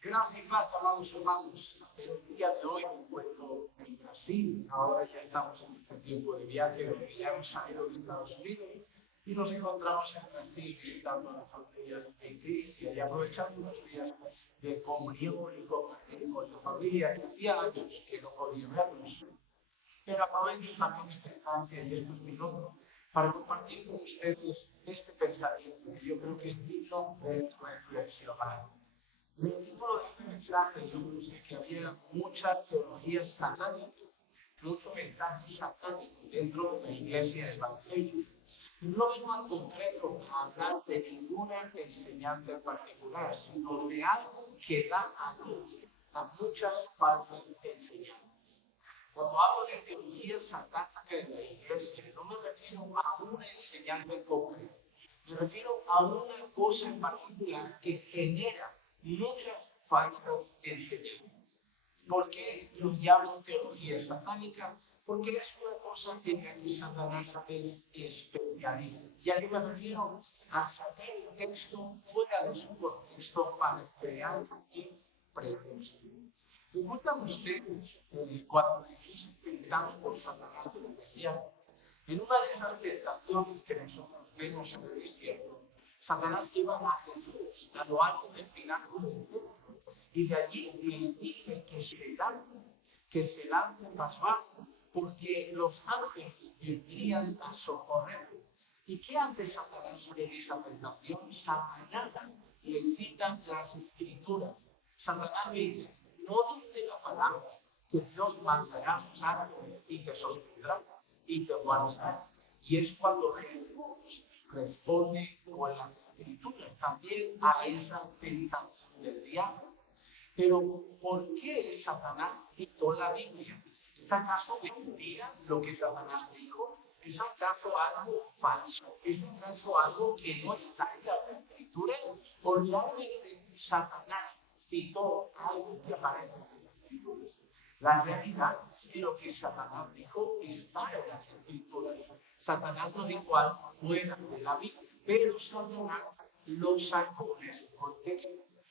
Gracias, amados hermanos. El día de hoy me encuentro en Brasil. Ahora ya estamos en este tiempo de viaje donde ya hemos salido de Estados Unidos y nos encontramos en Brasil visitando a la familia de Cristo y aprovechando unos días de comunión y compartir con la familia que hacía años que no podía vernos. Pero aprovecho también este instante y estos minutos para compartir con ustedes este pensamiento que yo creo que es digno de reflexionar. El título de este mensaje, yo puse que había mucha teología satánica, mucho mensaje satánico dentro de la iglesia evangélica. No vengo en concreto a hablar de ninguna enseñanza en particular, sino de algo que da a luz a muchas falsas enseñanzas. Cuando hablo de teología satánica en la iglesia, no me refiero a una enseñanza en concreto, me refiero a una cosa en particular que genera muchas falsas enseñanzas. ¿Por qué lo llamo teología satánica? Porque es una cosa en la que Satanás es especialista. ¿Y a qué me refiero? A sacar el texto fuera de su contexto para crear un pretexto. ¿Recuerdan ustedes cuando Jesús es tentado por Satanás en el desierto? En una de esas tentaciones que nosotros vemos en el desierto, Satanás lleva a Jesús a lo alto del pináculo del templo y de allí le dice que se lance más bajo, porque los ángeles vendrían a socorrerlo. ¿Y qué hace Satanás en esa tentación? Satanás le cita las escrituras. Satanás dice, no dice la palabra que Dios mandará a sus ángeles y te sostendrá y te guardará. Y es cuando Jesús responde con las escrituras también a esa tentación del diablo. Pero ¿por qué Satanás quitó la Biblia? ¿Es acaso mentira lo que Satanás dijo? ¿Es acaso algo falso? ¿Es acaso algo que no está en las escrituras? ¿O realmente Satanás citó algo que aparece en las escrituras? La realidad es que lo que Satanás dijo está en las escrituras. Satanás no dijo algo fuera de la Biblia, pero Satanás lo sacó de su contexto.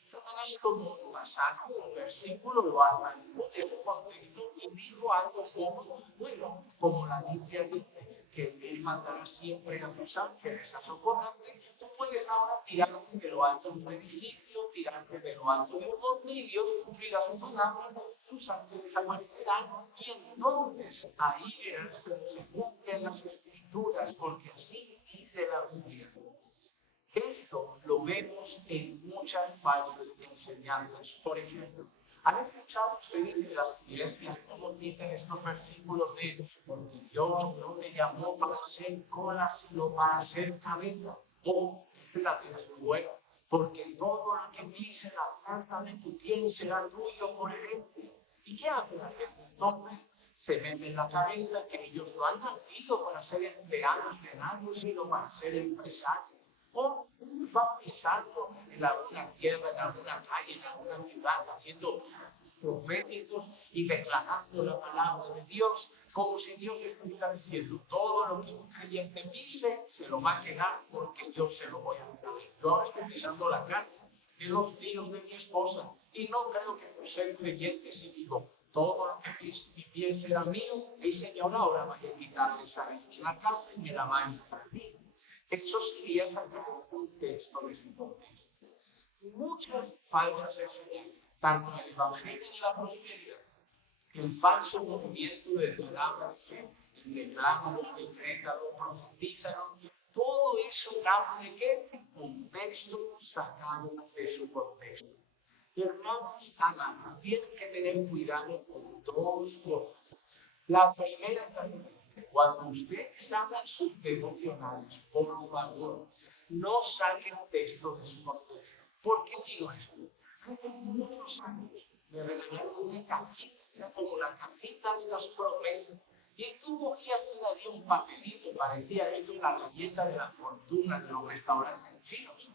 Satanás tomó un pasaje, un versículo, lo arrancó de su contexto y dijo algo como, bueno, como la Biblia dice que él mandará siempre a sus ángeles a socorrerte, tú puedes ahora tirarte de lo alto de un edificio, tirarte de lo alto de un monte y Dios cumplirá su palabra, sus ángeles aparecerán y entonces ahí verás cómo se cumplen las escrituras, porque así dice la Biblia. Esto lo vemos en muchas falsas enseñanzas. Por ejemplo, ¿han escuchado ustedes de las iglesias cómo dicen estos versículos de porque Dios no te llamó para ser cola, sino para ser cabeza? O la de la escuela, porque todo lo que pise la planta de tu pie será tuyo por herencia. ¿Y qué hace la gente entonces? Se mete en la cabeza que ellos no han nacido para ser empleados de nadie, sino para ser empresarios. O va pisando en alguna tierra, en alguna calle, en alguna ciudad, haciendo proféticos y declarando la palabra de Dios, como si Dios estuviera diciendo, todo lo que un creyente pise, se lo va a quedar porque yo se lo voy a dar. Yo ahora estoy pisando la casa de los tíos de mi esposa, y no creo que por ser creyente, si digo, todo lo que mi pie será mío, el Señor ahora vaya a quitarle esa la casa y me la va a quitar a mí. Eso sería sacar un texto de su contexto. Muchas falsas enseñanzas, tanto en el Evangelio de la prosperidad, el falso movimiento de palabras, el declámalo, decrétalo, profetízalo, todo eso habla de qué? Un texto sacado de su contexto. Hermanos, amados, tienen que tener cuidado con dos cosas. La primera es la siguiente: cuando ustedes hagan sus devocionales, por favor, no saquen textos de su contexto. ¿Por qué digo esto? Hace muchos años me regalaron una cajita, era como la cajita de las promesas, y tú cogías todavía un papelito, parecía esto la galleta de la fortuna de los restaurantes chinos.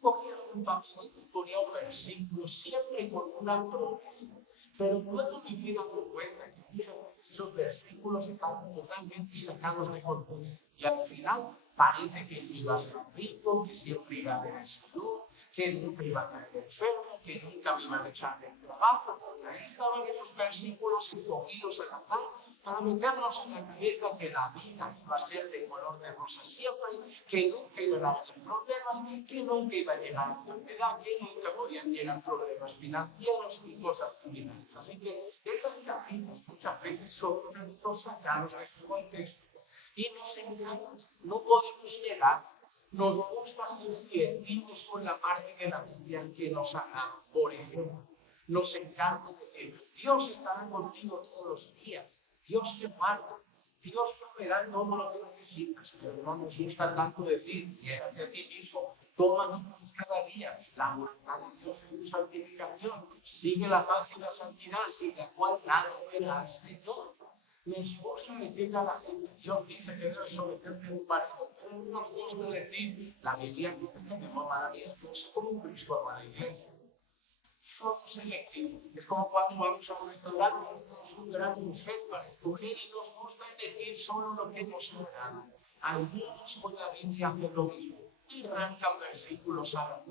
Cogías un papelito y ponía un versículo, siempre con una promesa. Pero luego me fui dando cuenta que muchas veces esos versículos están totalmente sacados de contexto. Y al final parece que iba a ser rico, que siempre iba a tener salud, que nunca iba a caer enfermo, que nunca me iban a echar del trabajo, porque ahí estaban esos versículos escogidos al azar para meternos en la cabeza que la vida iba a ser de color de rosa siempre, que nunca iban a haber problemas, que nunca iba a llegar enfermedad, que nunca podían llegar problemas financieros y cosas similares. Así que esas caminas muchas veces son sacados de su contexto y nos engañan, no podemos llegar. Nos gusta sentirnos con la parte de la Biblia que nos agrada. Por ejemplo, nos encanta decir, Dios estará contigo todos los días, Dios te guarda, Dios proveerá todo lo que necesitas. Pero no nos gusta tanto decir, quiérate a ti mismo, toma cada día la voluntad de Dios en tu santificación, sigue la paz y la santidad, sin la cual nada verá al Señor. Nos gusta decirle a la gente, Dios dice que debes someterte a un marido, pero no nos gusta decir, la Biblia dice que debo amar a mi esposa como Cristo ama a la iglesia. Somos selectivos. Es como cuando vamos a un restaurante, tenemos un gran buffet para escoger y nos gusta elegir solo lo que nos agrada. Algunos con la Biblia hacen lo mismo y arrancan versículos a la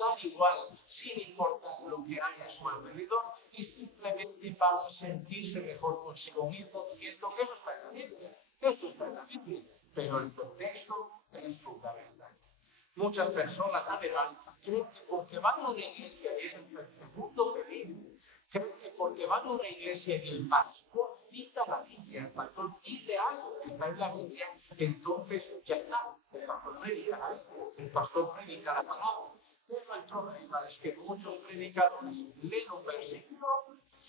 da igual, sin importar lo que haya a su alrededor, y simplemente para sentirse mejor consigo mismo, diciendo que eso está en la Biblia, eso está en la Biblia, pero el contexto es fundamental. Muchas personas, además, creen que porque van a una iglesia, y es el segundo peligro, creen que porque van a una iglesia y el pastor cita la Biblia, el pastor dice algo que está en la Biblia, entonces ya está, el pastor predica la Biblia, el pastor predica la palabra. Pero el problema es que muchos predicadores leen un versículo,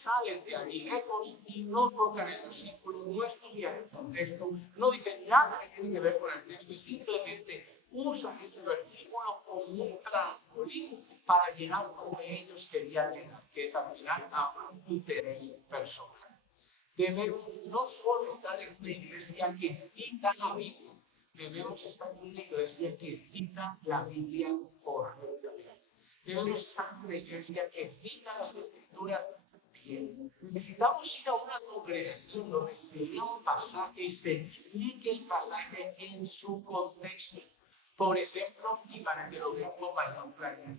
salen de ahí lejos y no tocan el versículo, no estudian el contexto, no dicen nada que tiene que ver con el texto y simplemente usan ese versículo como un trampolín para llegar donde ellos querían llegar, que es al final a un interés personal. Debemos no solo estar en una iglesia que cita la Biblia, debemos estar en una iglesia que cita la Biblia correctamente. Debemos estar en una iglesia que cita las Escrituras bien. Necesitamos ir a una congregación donde se lea un pasaje y se explique el pasaje en su contexto. Por ejemplo, y para que lo vean con mayor claridad.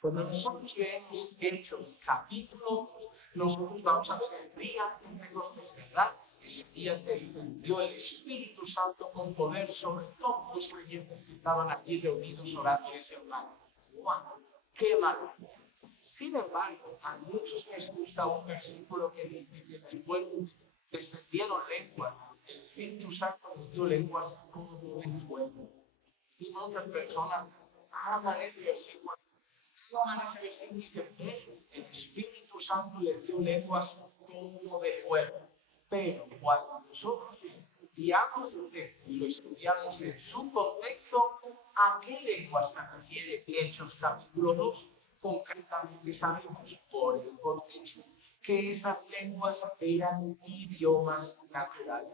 Cuando nosotros leemos Hechos, capítulo 2, nosotros vamos a ver el día de Pentecostés, ¿verdad? Ese día descendió el Espíritu Santo con poder sobre todos los creyentes que estaban aquí reunidos orando en ese lugar. ¡Wow! ¡Qué maravilla! Sin embargo, a muchos les gusta un versículo que dice que después descendieron lenguas, el Espíritu Santo les dio lenguas como de fuego. Y muchas personas aman ese versículo. Aman ese versículo y dicen, el Espíritu Santo les dio lenguas como de fuego. Pero cuando nosotros estudiamos el texto y lo estudiamos en su contexto, ¿a qué lenguas se refiere Hechos capítulo 2? Concretamente sabemos por el contexto que esas lenguas eran idiomas naturales.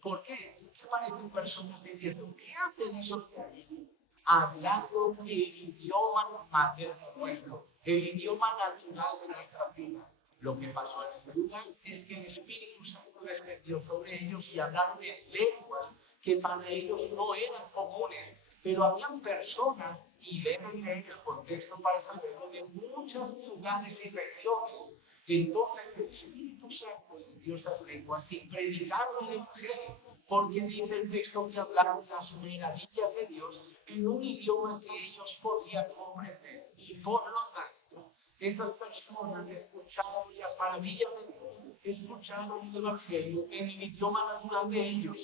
¿Por qué? ¿Qué parecen personas diciendo? ¿Qué hacen esos ahí? Hablando el idioma materno nuestro, el idioma natural de nuestra vida. Lo que pasó en este lugar es que el Espíritu Santo descendió sobre ellos y hablaron en lenguas que para ellos no eran comunes, pero habían personas, y deben leer el contexto para saberlo, de muchas ciudades y regiones. Entonces el Espíritu Santo les dio esas lenguas y predicaron el Evangelio, porque dice el texto que hablaron las maravillas de Dios en un idioma que ellos podían comprender. Y por lo tanto, estas personas escucharon las maravillas de Dios, escucharon el Evangelio en el idioma natural de ellos,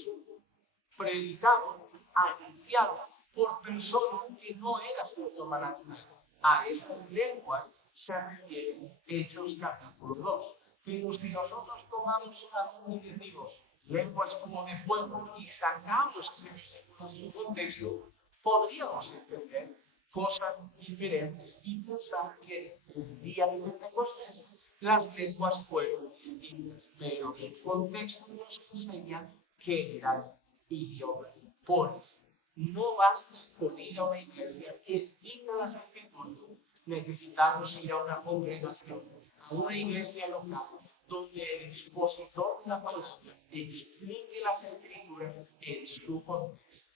predicado, anunciado por personas que no era su idioma natural. A esas lenguas se refiere Hechos capítulo 2. Pero si nosotros tomamos una y decimos lenguas como de fuego y sacamos ese versículo de su contexto, podríamos entender cosas diferentes y pensar que el día de Pentecostés las lenguas fueron distintas, pero el contexto nos enseña que eran idiomas. Por eso, no basta con ir a una iglesia que cita las Escrituras, necesitamos ir a una congregación, a una iglesia local, donde el expositor de la palabra explique las Escrituras en su contexto.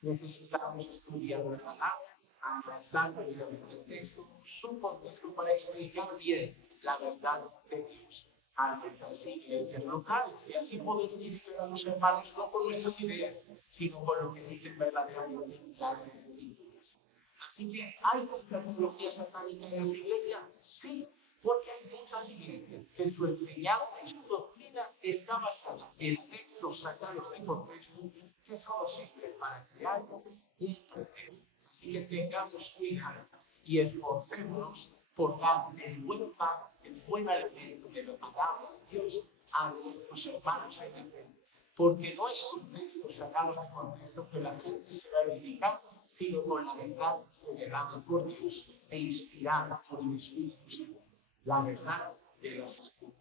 Necesitamos estudiar la palabra, analizar previamente el texto, su contexto para explicar bien la verdad de Dios a nuestras iglesias locales y así poder unificar a los hermanos no con nuestras ideas, sino con lo que dicen verdaderamente las escrituras. Así que hay mucha teología satánica en las iglesias, sí, porque hay muchas iglesias que su enseñanza y su doctrina está basada en textos sacados de contexto que solo sirven para crear un pretexto. Así que tengamos cuidado y esforcémonos por dar el buen pan, el buen alimento de la palabra de Dios a nuestros hermanos en la fe. Porque no es con textos sacados de contexto que la gente será edificada, sino con la verdad revelada por Dios e inspirada por el Espíritu Santo. La verdad de las Escrituras.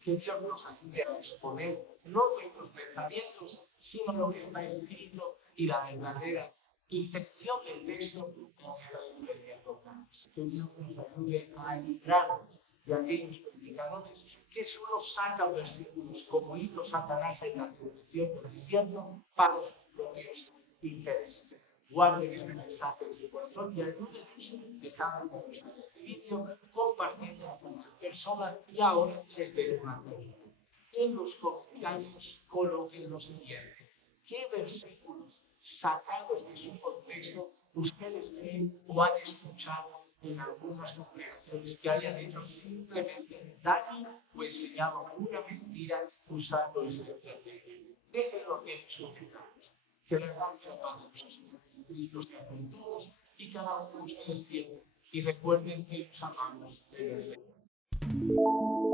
Que Dios nos ayude a exponer no nuestros pensamientos, sino lo que está escrito y la verdadera intención del texto en nuestras iglesias locales. Que Dios nos ayude a librarnos de aquellos predicadores que solo sacan versículos como hizo Satanás en la corrupción del infierno para sus propios intereses. Guarden este mensaje de su corazón y ayúdenos dejando este vídeo, compartiendo con más personas y ahora les dejo una pregunta. En los comentarios coloquen lo siguiente. ¿Qué versículos sacados de su contexto ustedes ven o han escuchado en algunas congregaciones que hayan hecho simplemente daño o enseñado una mentira usando este estrategia? Déjenlo aquí en sus comentarios. Que la gracia para los Espíritus sean con todos y cada uno de ustedes tiene. Y recuerden que los amamos en el Señor.